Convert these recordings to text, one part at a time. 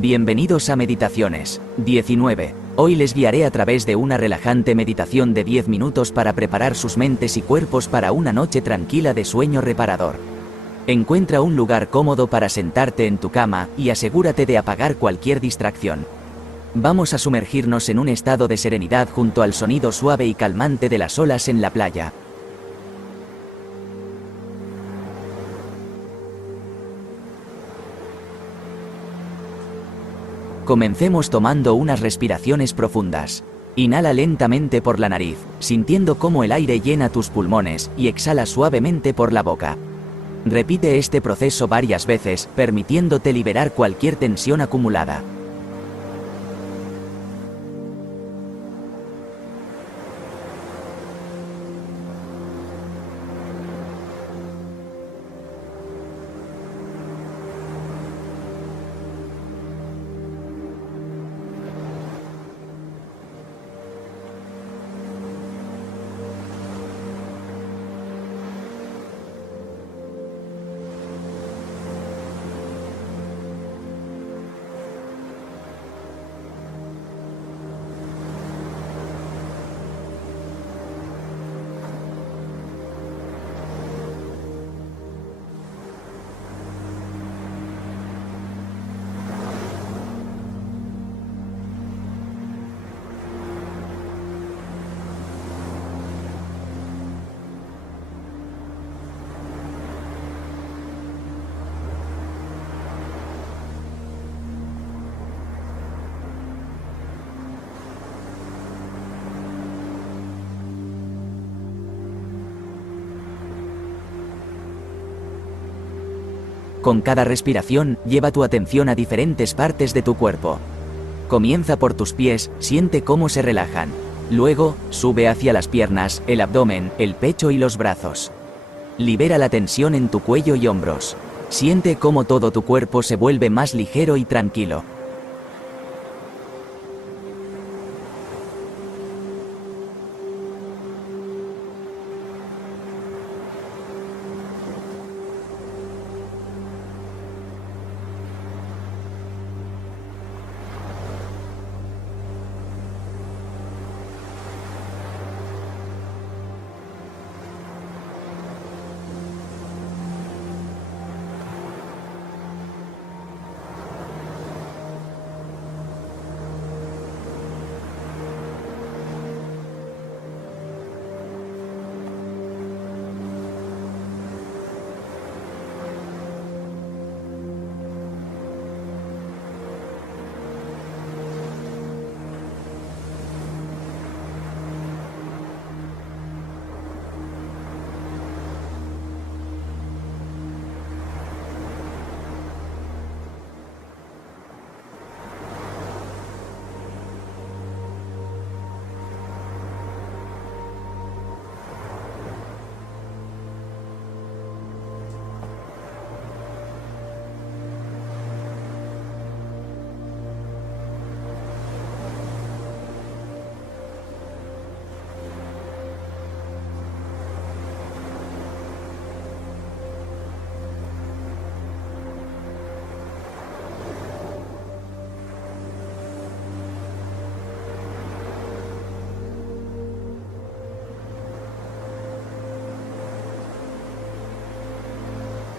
Bienvenidos a Meditaciones 19. Hoy les guiaré a través de una relajante meditación de 10 minutos para preparar sus mentes y cuerpos para una noche tranquila de sueño reparador. Encuentra un lugar cómodo para sentarte en tu cama y asegúrate de apagar cualquier distracción. Vamos a sumergirnos en un estado de serenidad junto al sonido suave y calmante de las olas en la playa. Comencemos tomando unas respiraciones profundas. Inhala lentamente por la nariz, sintiendo cómo el aire llena tus pulmones, y exhala suavemente por la boca. Repite este proceso varias veces, permitiéndote liberar cualquier tensión acumulada. Con cada respiración, lleva tu atención a diferentes partes de tu cuerpo. Comienza por tus pies, siente cómo se relajan. Luego, sube hacia las piernas, el abdomen, el pecho y los brazos. Libera la tensión en tu cuello y hombros. Siente cómo todo tu cuerpo se vuelve más ligero y tranquilo.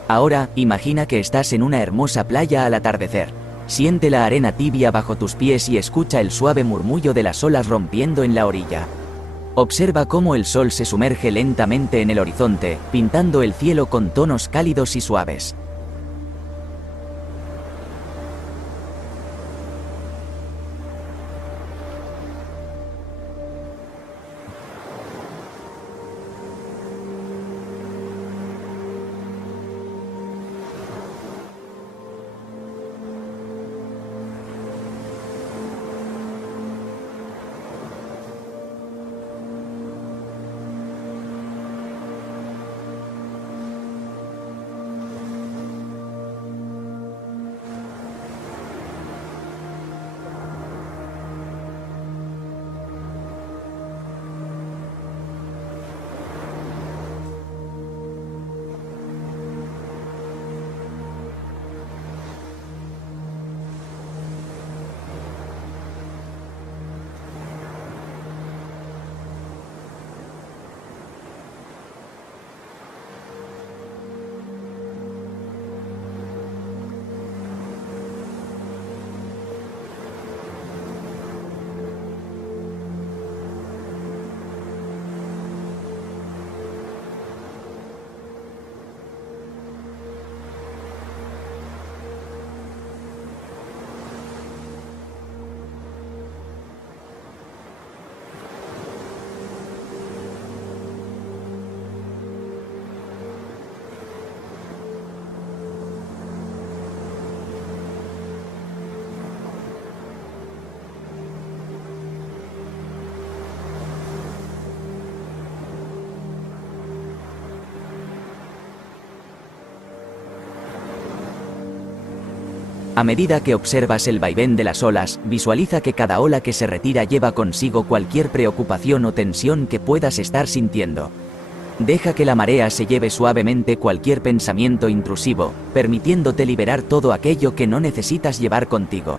Ahora, imagina que estás en una hermosa playa al atardecer. Siente la arena tibia bajo tus pies y escucha el suave murmullo de las olas rompiendo en la orilla. Observa cómo el sol se sumerge lentamente en el horizonte, pintando el cielo con tonos cálidos y suaves. A medida que observas el vaivén de las olas, visualiza que cada ola que se retira lleva consigo cualquier preocupación o tensión que puedas estar sintiendo. Deja que la marea se lleve suavemente cualquier pensamiento intrusivo, permitiéndote liberar todo aquello que no necesitas llevar contigo.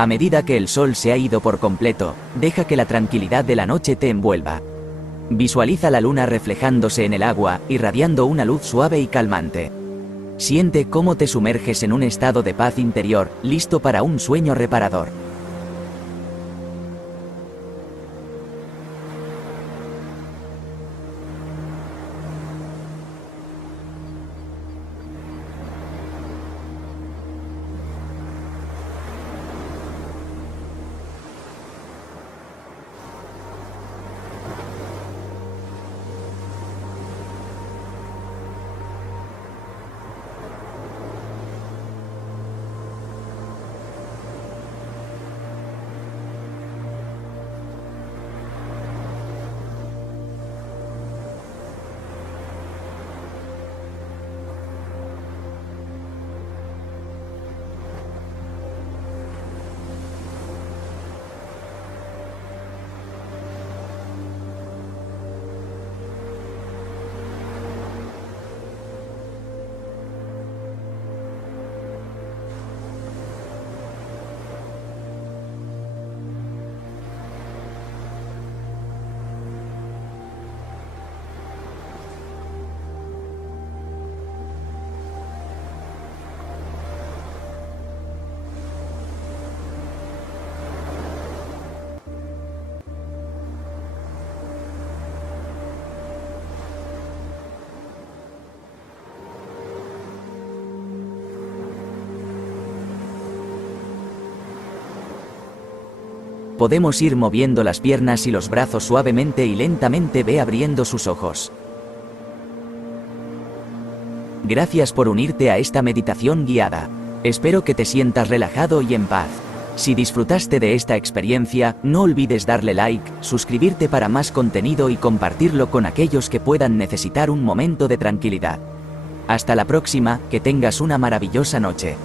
A medida que el sol se ha ido por completo, deja que la tranquilidad de la noche te envuelva. Visualiza la luna reflejándose en el agua, irradiando una luz suave y calmante. Siente cómo te sumerges en un estado de paz interior, listo para un sueño reparador. Podemos ir moviendo las piernas y los brazos suavemente y lentamente. Ve abriendo sus ojos. Gracias por unirte a esta meditación guiada. Espero que te sientas relajado y en paz. Si disfrutaste de esta experiencia, no olvides darle like, suscribirte para más contenido y compartirlo con aquellos que puedan necesitar un momento de tranquilidad. Hasta la próxima, que tengas una maravillosa noche.